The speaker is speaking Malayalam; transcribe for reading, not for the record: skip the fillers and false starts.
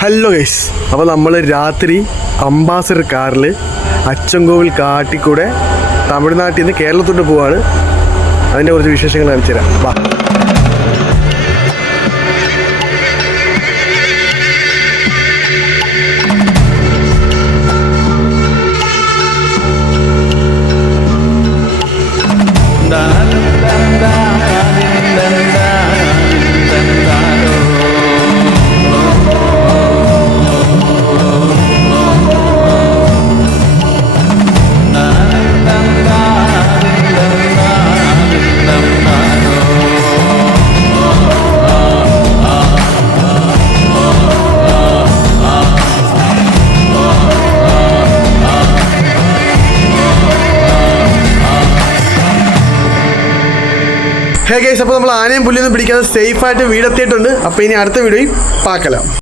ഹലോ ഗൈസ്, അപ്പോൾ നമ്മൾ രാത്രി അംബാസഡർ കാറിൽ അച്ചൻകോവിൽ കാട്ടിക്കൂടെ തമിഴ്നാട്ടിൽ നിന്ന് കേരളത്തോട്ട് പോവാണ്. അതിൻ്റെ കുറച്ച് വിശേഷങ്ങൾ കാണിച്ചു തരാം. വാ. ഹേ ഗൈസ്, അപ്പോൾ നമ്മൾ ആനയും പുല്ലിയൊന്നും പിടിക്കാതെ സേഫായിട്ട് വീടെത്തിയിട്ടുണ്ട്. അപ്പോൾ ഇനി അടുത്ത വീഡിയോയിൽ പാക്കലാം.